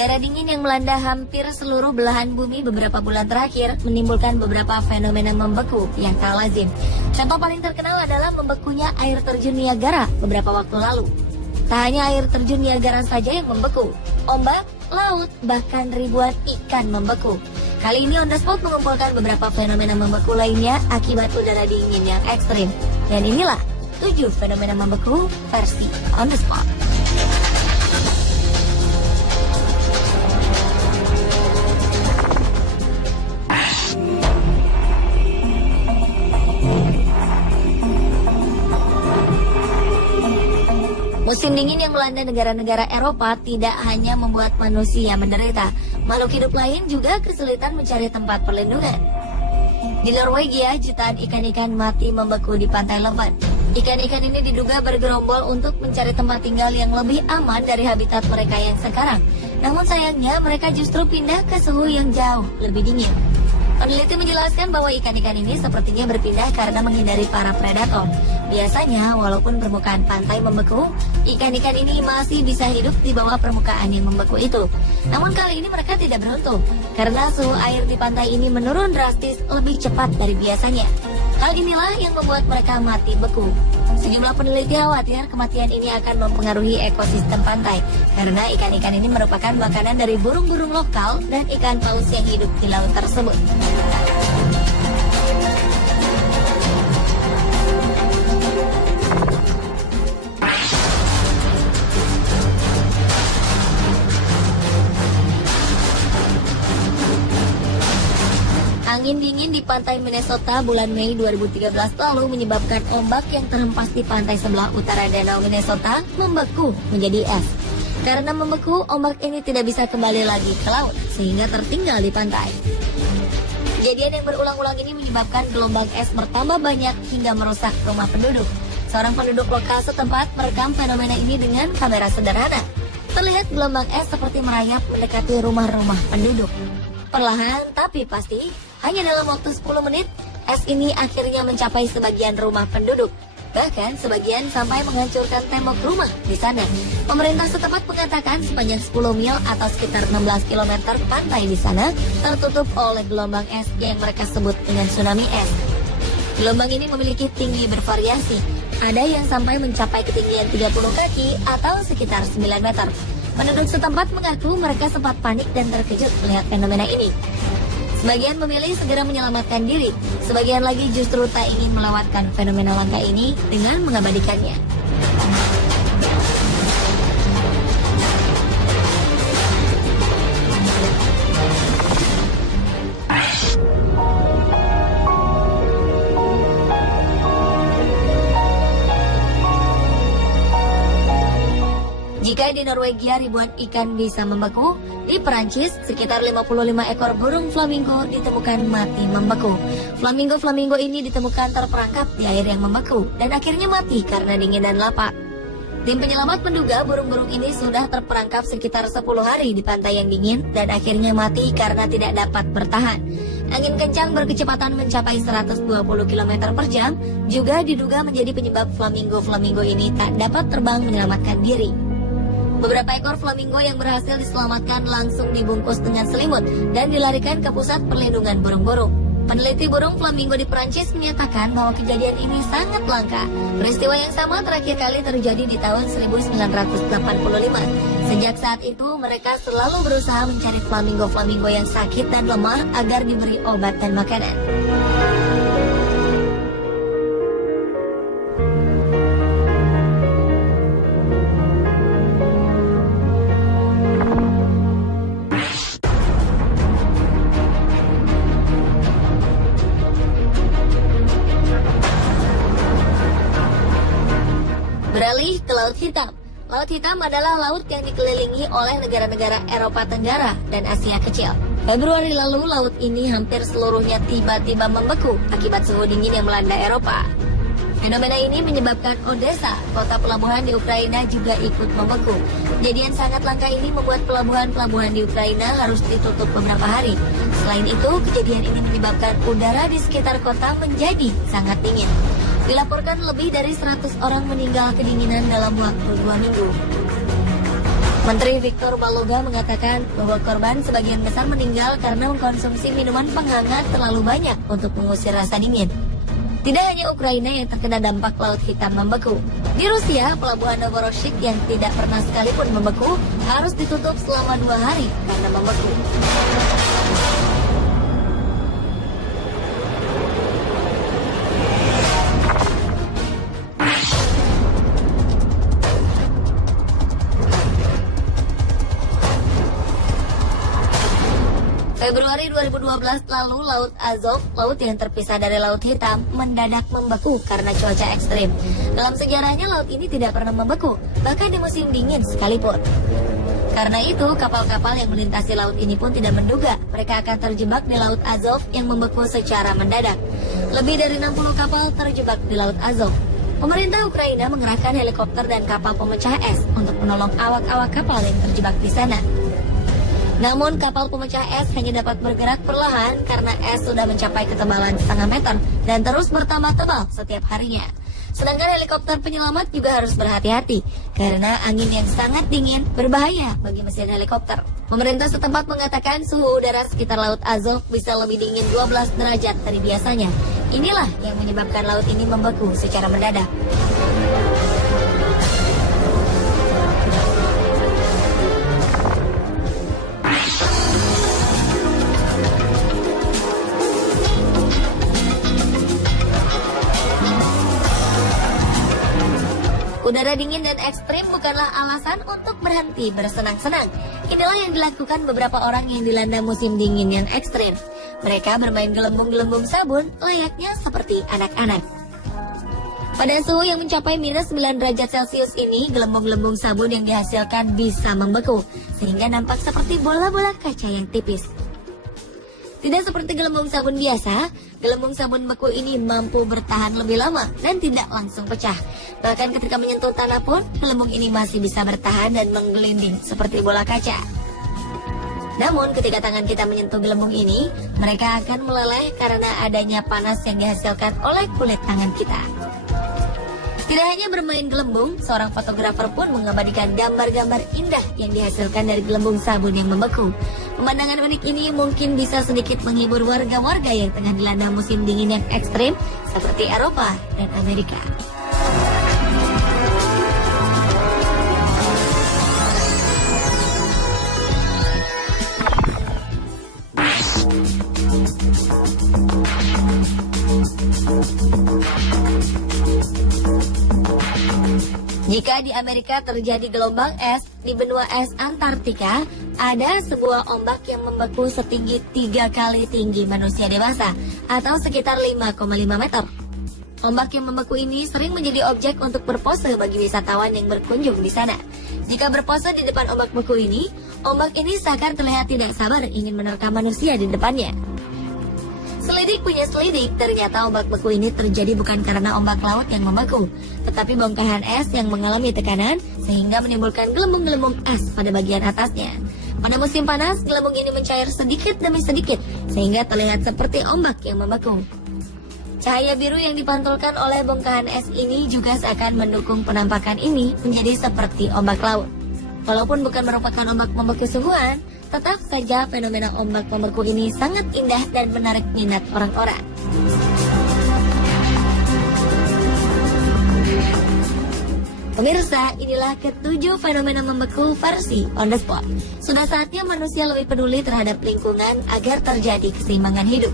Udara dingin yang melanda hampir seluruh belahan bumi beberapa bulan terakhir menimbulkan beberapa fenomena membeku yang tak lazim. Contoh paling terkenal adalah membekunya air terjun Niagara beberapa waktu lalu. Tak hanya air terjun Niagara saja yang membeku, ombak, laut, bahkan ribuan ikan membeku. Kali ini On The Spot mengumpulkan beberapa fenomena membeku lainnya akibat udara dingin yang ekstrim. Dan inilah 7 fenomena membeku versi On The Spot. Musim dingin yang melanda negara-negara Eropa tidak hanya membuat manusia menderita, makhluk hidup lain juga kesulitan mencari tempat perlindungan. Di Norwegia, jutaan ikan-ikan mati membeku di pantai Levant. Ikan-ikan ini diduga bergerombol untuk mencari tempat tinggal yang lebih aman dari habitat mereka yang sekarang. Namun sayangnya mereka justru pindah ke suhu yang jauh lebih dingin. Peneliti menjelaskan bahwa ikan-ikan ini sepertinya berpindah karena menghindari para predator. Biasanya, walaupun permukaan pantai membeku, ikan-ikan ini masih bisa hidup di bawah permukaan yang membeku itu. Namun kali ini mereka tidak beruntung, karena suhu air di pantai ini menurun drastis lebih cepat dari biasanya. Hal inilah yang membuat mereka mati beku. Sejumlah peneliti khawatir kematian ini akan mempengaruhi ekosistem pantai, karena ikan-ikan ini merupakan makanan dari burung-burung lokal dan ikan paus yang hidup di laut tersebut. Angin dingin di pantai Minnesota bulan Mei 2013 lalu menyebabkan ombak yang terhempas di pantai sebelah utara danau Minnesota membeku menjadi es. Karena membeku, ombak ini tidak bisa kembali lagi ke laut sehingga tertinggal di pantai. Kejadian yang berulang-ulang ini menyebabkan gelombang es bertambah banyak hingga merusak rumah penduduk. Seorang penduduk lokal setempat merekam fenomena ini dengan kamera sederhana. Terlihat gelombang es seperti merayap mendekati rumah-rumah penduduk. Perlahan tapi pasti, hanya dalam waktu 10 menit, es ini akhirnya mencapai sebagian rumah penduduk. Bahkan sebagian sampai menghancurkan tembok rumah di sana. Pemerintah setempat mengatakan sepanjang 10 mil atau sekitar 16 km pantai di sana tertutup oleh gelombang es yang mereka sebut dengan tsunami es. Gelombang ini memiliki tinggi bervariasi. Ada yang sampai mencapai ketinggian 30 kaki atau sekitar 9 meter. Penduduk setempat mengaku mereka sempat panik dan terkejut melihat fenomena ini. Sebagian memilih segera menyelamatkan diri, sebagian lagi justru tak ingin melewatkan fenomena langka ini dengan mengabadikannya. Jika di Norwegia ribuan ikan bisa membeku, di Perancis sekitar 55 ekor burung flamingo ditemukan mati membeku. Flamingo ini ditemukan terperangkap di air yang membeku dan akhirnya mati karena dingin dan lapar. Tim penyelamat menduga burung-burung ini sudah terperangkap sekitar 10 hari di pantai yang dingin dan akhirnya mati karena tidak dapat bertahan. Angin kencang berkecepatan mencapai 120 km per jam juga diduga menjadi penyebab flamingo ini tak dapat terbang menyelamatkan diri. Beberapa ekor flamingo yang berhasil diselamatkan langsung dibungkus dengan selimut dan dilarikan ke pusat perlindungan burung-burung. Peneliti burung flamingo di Perancis menyatakan bahwa kejadian ini sangat langka. Peristiwa yang sama terakhir kali terjadi di tahun 1985. Sejak saat itu, mereka selalu berusaha mencari flamingo yang sakit dan lemah agar diberi obat dan makanan. Beralih ke Laut Hitam. Laut Hitam adalah laut yang dikelilingi oleh negara-negara Eropa Tenggara dan Asia Kecil. Februari lalu, laut ini hampir seluruhnya tiba-tiba membeku akibat suhu dingin yang melanda Eropa. Fenomena ini menyebabkan Odessa, kota pelabuhan di Ukraina, juga ikut membeku. Kejadian sangat langka ini membuat pelabuhan-pelabuhan di Ukraina harus ditutup beberapa hari. Selain itu, kejadian ini menyebabkan udara di sekitar kota menjadi sangat dingin. Dilaporkan lebih dari 100 orang meninggal kedinginan dalam waktu 2 minggu. Menteri Victor Baloga mengatakan bahwa korban sebagian besar meninggal karena mengkonsumsi minuman penghangat terlalu banyak untuk mengusir rasa dingin. Tidak hanya Ukraina yang terkena dampak Laut Hitam membeku. Di Rusia, pelabuhan Novorossiysk yang tidak pernah sekalipun membeku harus ditutup selama 2 hari karena membeku. Februari 2012 lalu Laut Azov, laut yang terpisah dari Laut Hitam, mendadak membeku karena cuaca ekstrim. Dalam sejarahnya laut ini tidak pernah membeku, bahkan di musim dingin sekalipun. Karena itu, kapal-kapal yang melintasi laut ini pun tidak menduga mereka akan terjebak di Laut Azov yang membeku secara mendadak. Lebih dari 60 kapal terjebak di Laut Azov. Pemerintah Ukraina mengerahkan helikopter dan kapal pemecah es untuk menolong awak-awak kapal yang terjebak di sana. Namun kapal pemecah es hanya dapat bergerak perlahan karena es sudah mencapai ketebalan setengah meter dan terus bertambah tebal setiap harinya. Sedangkan helikopter penyelamat juga harus berhati-hati karena angin yang sangat dingin berbahaya bagi mesin helikopter. Pemerintah setempat mengatakan suhu udara sekitar Laut Azov bisa lebih dingin 12 derajat dari biasanya. Inilah yang menyebabkan laut ini membeku secara mendadak. Udara dingin dan ekstrim bukanlah alasan untuk berhenti bersenang-senang. Inilah yang dilakukan beberapa orang yang dilanda musim dingin yang ekstrim. Mereka bermain gelembung-gelembung sabun layaknya seperti anak-anak. Pada suhu yang mencapai minus 9 derajat Celcius ini, gelembung-gelembung sabun yang dihasilkan bisa membeku, sehingga nampak seperti bola-bola kaca yang tipis. Tidak seperti gelembung sabun biasa, gelembung sabun beku ini mampu bertahan lebih lama dan tidak langsung pecah. Bahkan ketika menyentuh tanah pun, gelembung ini masih bisa bertahan dan menggelinding seperti bola kaca. Namun ketika tangan kita menyentuh gelembung ini, mereka akan meleleh karena adanya panas yang dihasilkan oleh kulit tangan kita. Tidak hanya bermain gelembung, seorang fotografer pun mengabadikan gambar-gambar indah yang dihasilkan dari gelembung sabun yang membeku. Pemandangan unik ini mungkin bisa sedikit menghibur warga-warga yang tengah dilanda musim dingin yang ekstrim seperti Eropa dan Amerika. Jika di Amerika terjadi gelombang es, di benua es Antartika ada sebuah ombak yang membeku setinggi 3 kali tinggi manusia dewasa atau sekitar 5,5 meter. Ombak yang membeku ini sering menjadi objek untuk berpose bagi wisatawan yang berkunjung di sana. Jika berpose di depan ombak beku ini, ombak ini seakan terlihat tidak sabar ingin menerkam manusia di depannya. Selidik punya selidik, ternyata ombak beku ini terjadi bukan karena ombak laut yang membeku, tetapi bongkahan es yang mengalami tekanan sehingga menimbulkan gelembung-gelembung es pada bagian atasnya. Pada musim panas, gelembung ini mencair sedikit demi sedikit sehingga terlihat seperti ombak yang membeku. Cahaya biru yang dipantulkan oleh bongkahan es ini juga seakan mendukung penampakan ini menjadi seperti ombak laut. Walaupun bukan merupakan ombak membeku sungguhan, tetap saja fenomena ombak membeku ini sangat indah dan menarik minat orang-orang. Pemirsa, inilah ke-7 fenomena membeku versi on the spot. Sudah saatnya manusia lebih peduli terhadap lingkungan agar terjadi keseimbangan hidup.